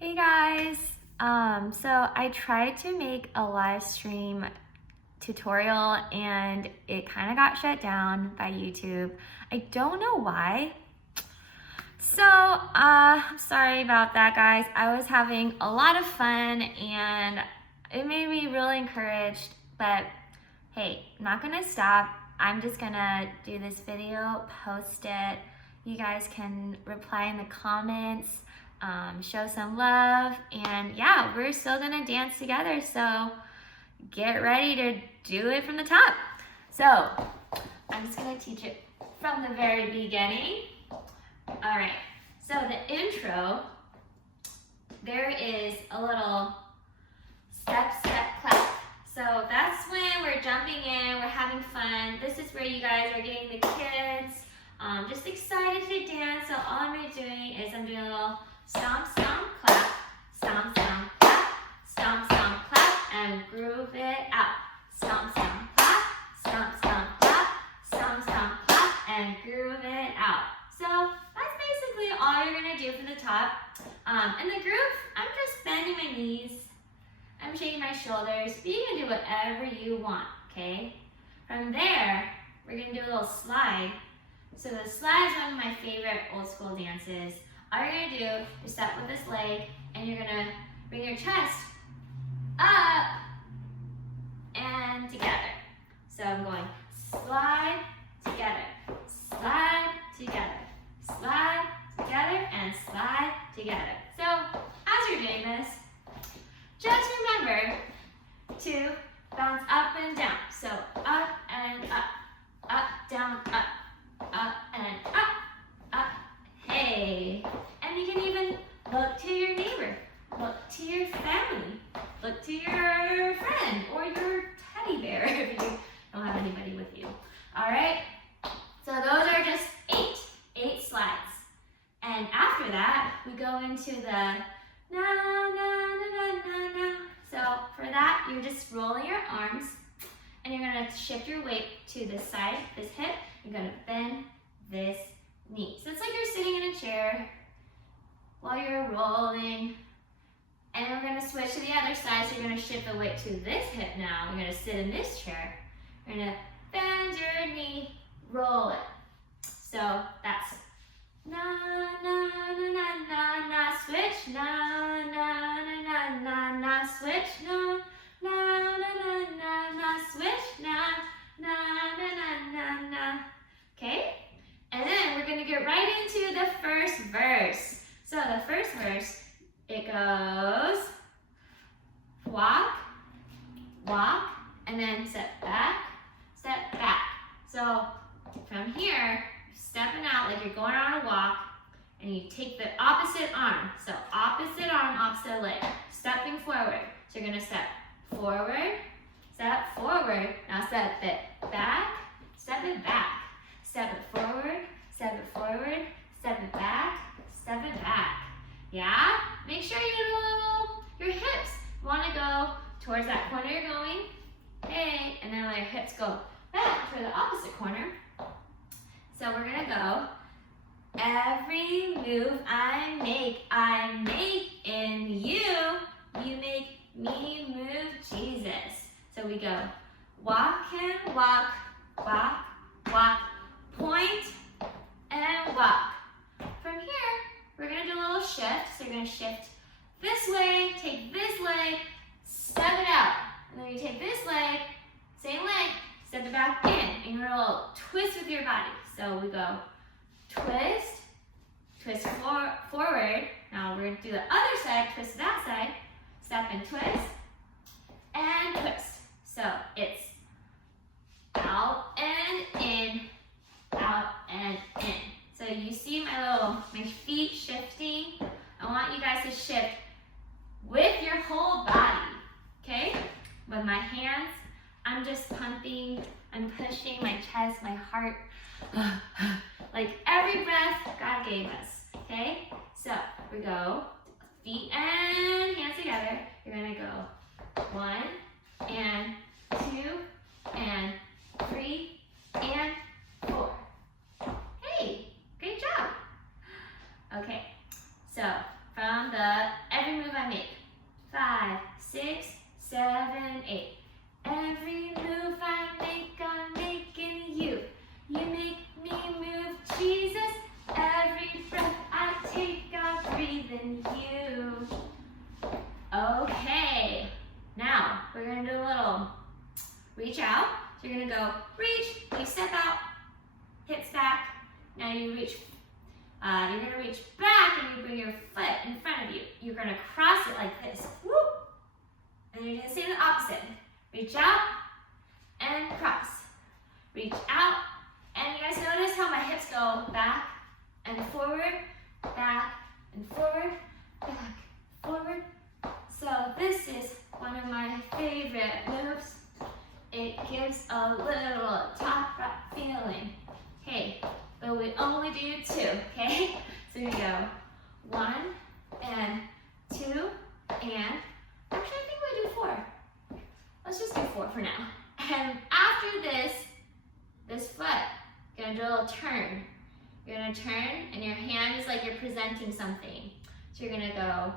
Hey guys, so I tried to make a live stream tutorial and it kind of got shut down by YouTube. I don't know why. So, I'm sorry about that guys. I was having a lot of fun and it made me really encouraged, but hey, I'm not gonna stop. I'm just gonna do this video, post it. You guys can reply in the comments, show some love, and yeah, we're still gonna dance together, so get ready to do it from the top. So, I'm just gonna teach it from the very beginning. All right, so the intro, there is a little step, step, clap. So that's when we're jumping in, we're having fun. This is where you guys are getting the kids just excited to dance. So all I'm doing is I'm doing a little stomp, stomp, clap, stomp, stomp, clap, stomp, stomp, clap, and groove it out. Stomp, stomp, clap, stomp, stomp, clap, stomp, stomp, clap, and groove it out. So that's basically all you're gonna do for the top. In the groove, I'm just bending my knees. I'm shaking my shoulders, but you can do whatever you want, okay? From there, we're gonna do a little slide. So the slide is one of my favorite old school dances. All you're gonna do is step with this leg, and you're gonna bring your chest up and together. So I'm going slide, together, slide, together, slide, together, and slide, together. So as you're doing this, just remember to bounce up and down. So up and up, down, up and up, hey. And you can even look to your neighbor, look to your family, look to your friend or your teddy bear if you don't have anybody with you. All right, so those are just eight slides. And after that, we go into the na, na, na, na, na, na. So for that, you're just rolling your arms and you're gonna shift your weight to this side, this hip. You're gonna bend this knee. So it's like you're sitting in a chair while you're rolling. And we're gonna switch to the other side. So you're gonna shift the weight to this hip now. You're gonna sit in this chair. You're gonna bend your knee, roll it. So that's na, na, na, na, na, na, switch, na, na, na, na, na, na, switch, na, na, na, na, na, na, switch, na, na, na, na, na, na. Okay? And then we're gonna get right into the first verse. So the first verse, it goes walk, walk, and then step back, step back. So from here, stepping out like you're going on a walk, and you take the opposite arm. So opposite arm, opposite leg, stepping forward. So you're gonna step forward, step forward. Now step it back, step it back. Step it forward, step it forward, step it back, step it back. Yeah? Make sure you do your hips. You wanna go towards that corner you're going. Hey, and then let your hips go back for the opposite corner. So we're gonna go. Every move I make in you. You make me move, Jesus. So we go walk and walk, walk, walk, point and walk. From here, we're gonna do a little shift. So you're gonna shift this way, take this leg, step it out. And then you take this leg, same leg, step it back in, and you're gonna little twist with your body. So we go twist, twist forward. Now we're gonna do the other side, twist to that side, step and twist, and twist. So it's out and in, out and in. So you see my feet shifting. I want you guys to shift with your whole body, okay? With my hands, I'm just pumping, I'm pushing my chest, my heart, like every breath God gave us, okay? So we go, feet and hands together. You're gonna go 1 and 2 and 3 and 4. Hey, great job. Okay, so from the every 6, 7, 8. Every move I make, I'm making you. You make me move, Jesus. Every breath I take, I breathe in you. Okay, now we're gonna do a little reach out. So you're gonna go reach, you step out, hips back. Now you reach, you're gonna reach back and you bring your foot in front of you. You're gonna cross it like this, whoop. And you're gonna say the opposite. Reach out and cross. Reach out, and you guys notice how my hips go back and forward, back and forward, back, forward. So this is one of my favorite moves. It gives a little top rock feeling. Okay, but we only do 2, okay? So we go 1 and 2 and, actually I think we do 4. Let's just do 4 for now. And after this foot, you're gonna do a little turn. You're gonna turn and your hand is like you're presenting something. So you're gonna go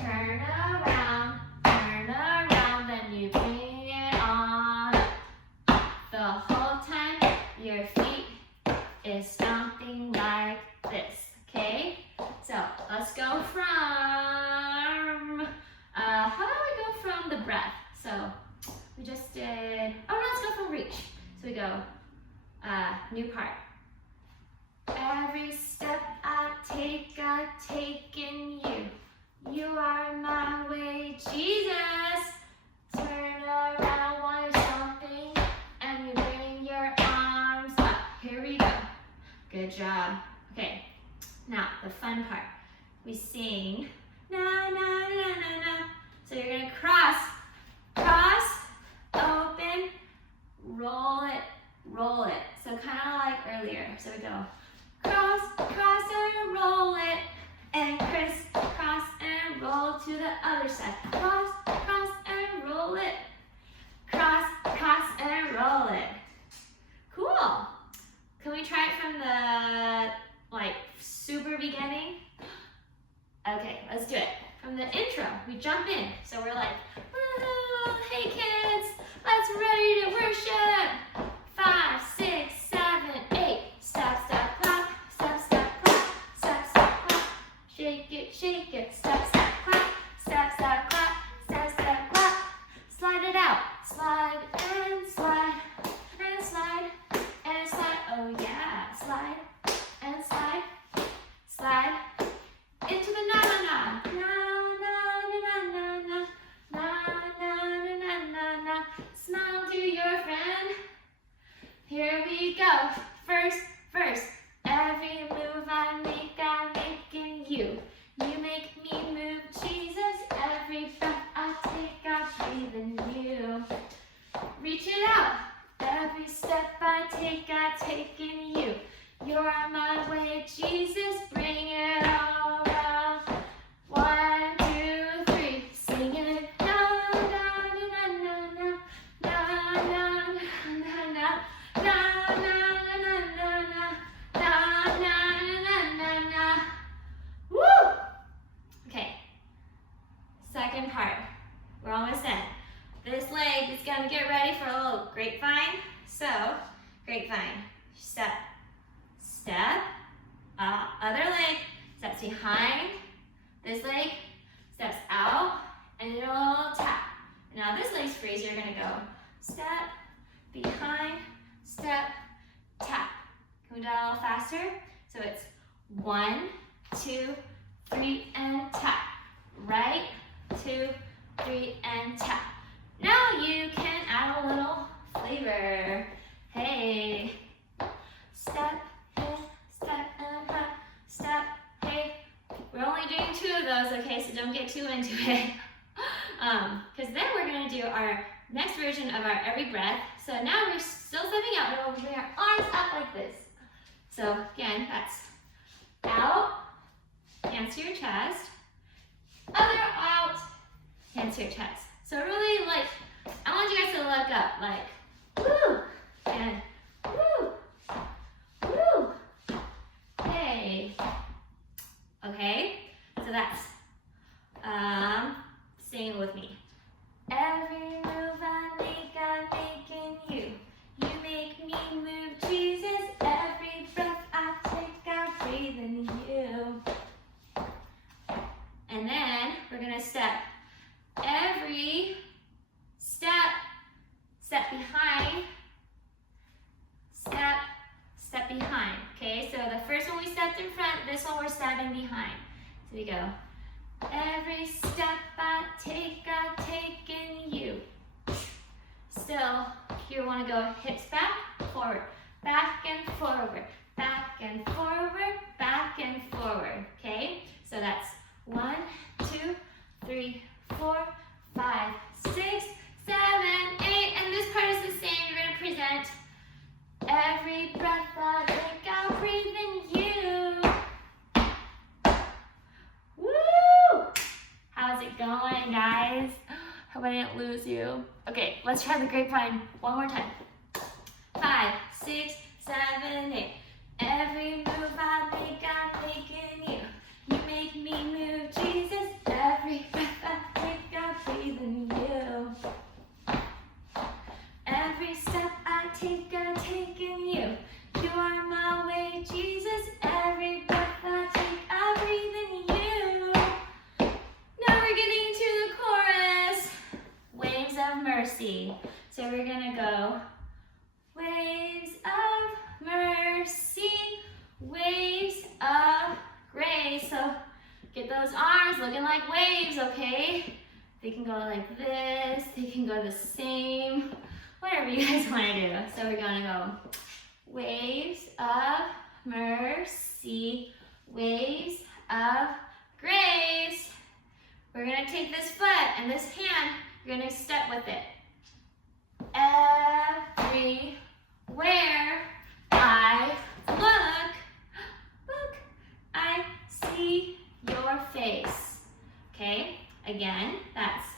turn around, then you bring it on. The whole time your feet is stomping like this, okay? So let's go from, how about we go from the breath? So we just did, oh no, let's go from reach. So we go, new part. Every step I take, I take in you. You are my way, Jesus. Turn around while you're stomping and you bring your arms up. Here we go. Good job. Okay, now the fun part. We sing, na, na, na, na, na. So you're gonna cross, open, roll it. So kind of like earlier. So we go, cross, and roll it. And crisscross and roll to the other side. Cross and roll it. Cross and roll it. Cool. Can we try it from the like super beginning? Okay, let's do it. From the intro, we jump in. So we're like, woo, hey kids, let's ready to worship. 5, 6, 7, 8. Step, step, clap. Step, step, clap. Step, step, clap. Shake it. Step, step, clap. Step, step, clap. Step, step, clap. Slide it out. Slide and slide and slide and slide. Oh yeah, slide and slide. Slide into the na na na. Na. Smile to your friend. Here we go. First. Every move I make, I'm making you. You make me move, Jesus. Every breath I take, I breathe in you. Reach it out. Every step I take in you. You're my way, Jesus. Bring it all around. 1, 2, 3. Sing it. Second part, we're almost in. This leg is gonna get ready for a little grapevine. So, grapevine, step, other leg steps behind, this leg steps out, and then a little tap. Now this leg's free, so you're gonna go step, behind, step, tap. Can we do that a little faster? So it's 1, 2, 3, and tap. Right, 2, 3, and tap. Now you can add a little flavor. Hey, step, hey, step, and hop, step, hey. We're only doing 2 of those, okay, so don't get too into it. Because then we're going to do our next version of our every breath. So now we're still stepping out, but we'll bring our arms up like this. So again, that's out, hands to your chest. Other out, hands to your chest. So really like, I want you guys to look up, like, woo, and woo, hey. Okay, so that's step. Every step behind, step behind. Okay, so the first one we stepped in front, this one we're stepping behind. So we go. Every step I take, I've taken you. Still, here we want to go hips back, forward, back and forward, back and forward, back and forward. Okay, so that's 1, 2, 3, 4, 5, 6, 7, 8, and this part is the same. You're going to present every breath I take, I'll breathe in you. Woo! How's it going, guys? Hope I didn't lose you. Okay, let's try the grapevine one more time. 5, 6, 7, 8. Every move I make, I'm making you. You make me move, Jesus. Every breath I take, I breathe in you. Every step I take, I'm taking you. You are my way, Jesus. Every breath I take, I breathe in you. Now we're getting to the chorus. Waves of mercy. So we're gonna go. Waves of mercy. Waves of grace. So get those arms looking like waves, okay? They can go like this. They can go the same. Whatever you guys want to do. So we're going to go waves of mercy, waves of grace. We're going to take this foot and this hand, you're going to step with it. Everywhere I look, I see your face. Okay, again, that's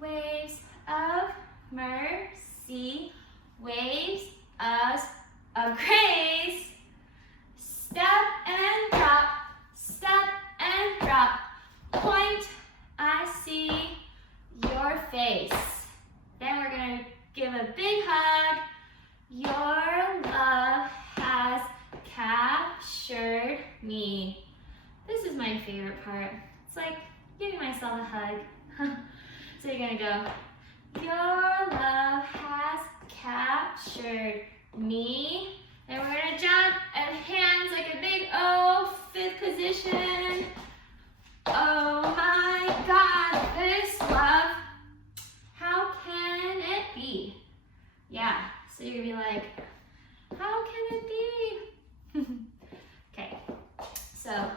waves of mercy, waves of grace. Step and drop, point, I see your face. Then we're gonna give a big hug. Your love has captured me. This is my favorite part. It's like giving myself a hug. So you're gonna go, your love has captured me. Then we're gonna jump and hands like a big O, 5th position. Oh my God, this love, how can it be? Yeah, so you're gonna be like, how can it be? Okay, so,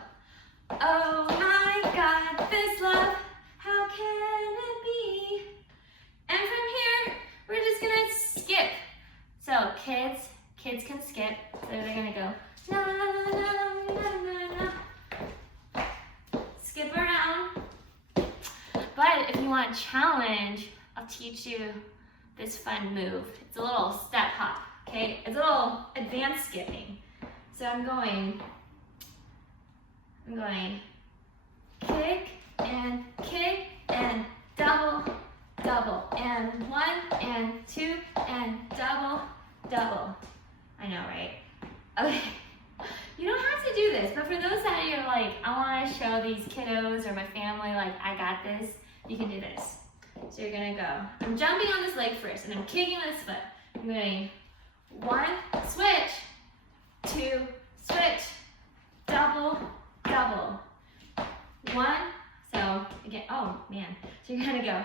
oh my God, this love, how can it be? And from here, we're just gonna skip. So kids can skip. So they're gonna go, na, na, na, na, na. Skip around. But if you want a challenge, I'll teach you this fun move. It's a little step hop, okay? It's a little advanced skipping. So I'm going kick and double, and 1 and 2 and double. I know, right? Okay. You don't have to do this, but for those that are like, I want to show these kiddos or my family, like, I got this, you can do this. So you're gonna go, I'm jumping on this leg first, and I'm kicking this foot. I'm going 1, switch, 2, switch, double. 1, so again, oh man. So you're gonna go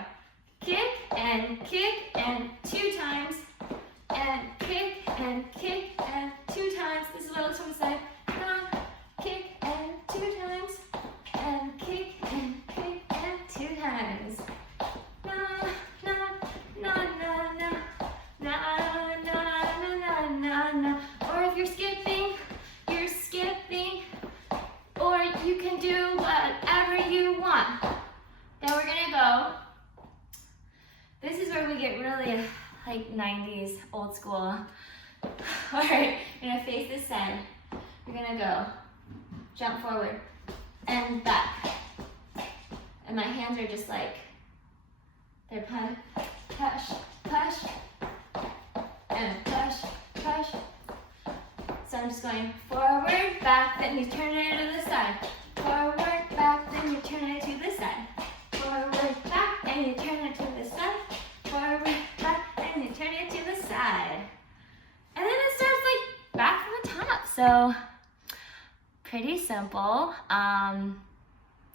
kick and 2 times, and kick and 2 times. This is what it looks from the side. Kick and 2 times, and kick and 2 times. Na. Or if you're skipping, or you can do whatever you want. Then we're gonna go. This is where we get really like 90s, old school. All right, you're gonna face this side. You're gonna go, jump forward and back. And my hands are just like, they're push, and push. So I'm just going forward, back, then you turn it to the side. Forward, back, then you turn it to the side. simple.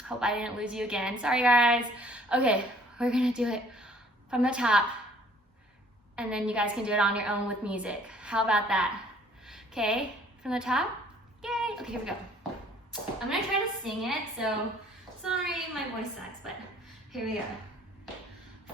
Hope I didn't lose you again. Sorry guys. Okay, we're gonna do it from the top, and then you guys can do it on your own with music. How about that? Okay, from the top. Yay. Okay, here we go. I'm gonna try to sing it, so sorry my voice sucks, but here we go.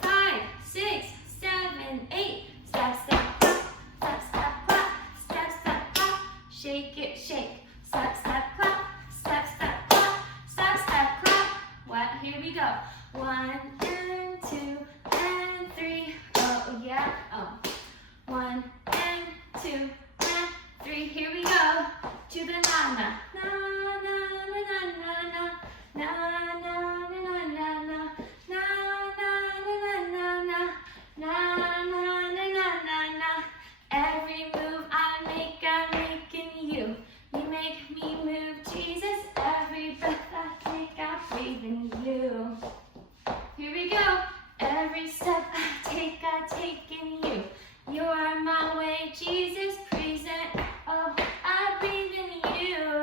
5, 6, 7, 8. Step, step, clap. Step, step, clap. Step, step, clap. Shake it, shake. Step, step, clap. Step, step, clap. Step, step, clap. What? Here we go. 1 and 2 and 3. Oh yeah. Oh. 1 and 2 and 3. Here we go. To the na-na. Na na na na na na. Na na na na na na. Na na na na na. Na na na na na. Every move I make, I'm making you. You make me move, Jesus. Every breath I take, I breathe in you. Here we go. Every step I take in you. You are my way, Jesus. Present. Oh, I breathe in you.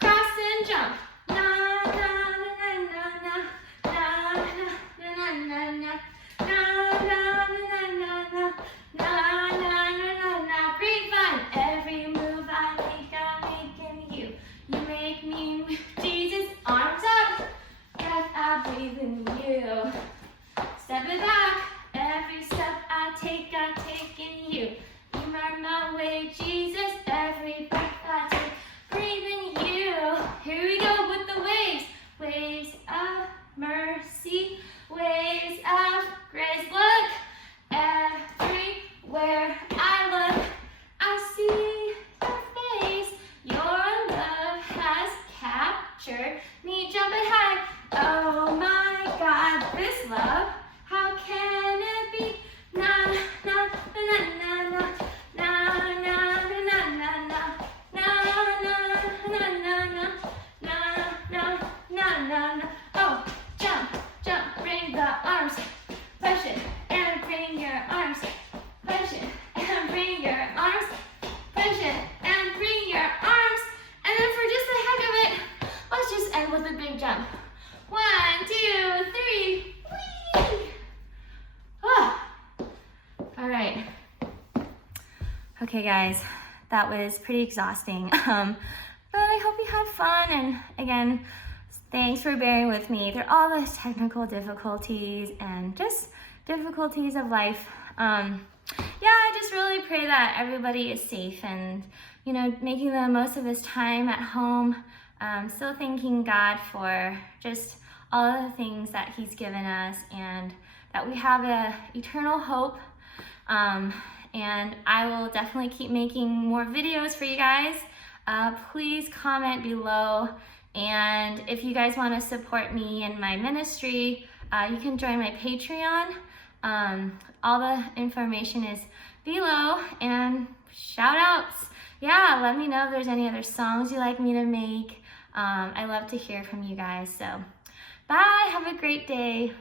Cross and jump. Na na na na na na na na na na. Na na na na na. Na na na na. Grapevine. Every move I make, I'm making you. You make me move, Jesus. Arms up. Breath I breathe in you. Step it back. Every step I take in you. You are my way, Jesus. Every breath I take, breathe in you. Here we go with the waves. Waves of mercy, waves of grace. Look, everywhere I look, I see your face. Your love has captured me. Jump it high. Oh my God, this love. How can it be? Na na na na na na na na na na na na na na na na. Oh, jump, jump, bring the arms, push it and bring your arms, push it and bring your arms, push it and bring your arms, and then for just the heck of it, let's just end with a big jump. 1, 2, 3. Whee! Oh. All right. Okay, guys, that was pretty exhausting. But I hope you had fun. And again, thanks for bearing with me through all those technical difficulties and just difficulties of life. Yeah, I just really pray that everybody is safe and, you know, making the most of this time at home. Still thanking God for just all of the things that He's given us and that we have an eternal hope. And I will definitely keep making more videos for you guys. Please comment below. And if you guys want to support me and my ministry, you can join my Patreon. All the information is below. And shout outs. Yeah, let me know if there's any other songs you'd like me to make. I love to hear from you guys. So bye, have a great day.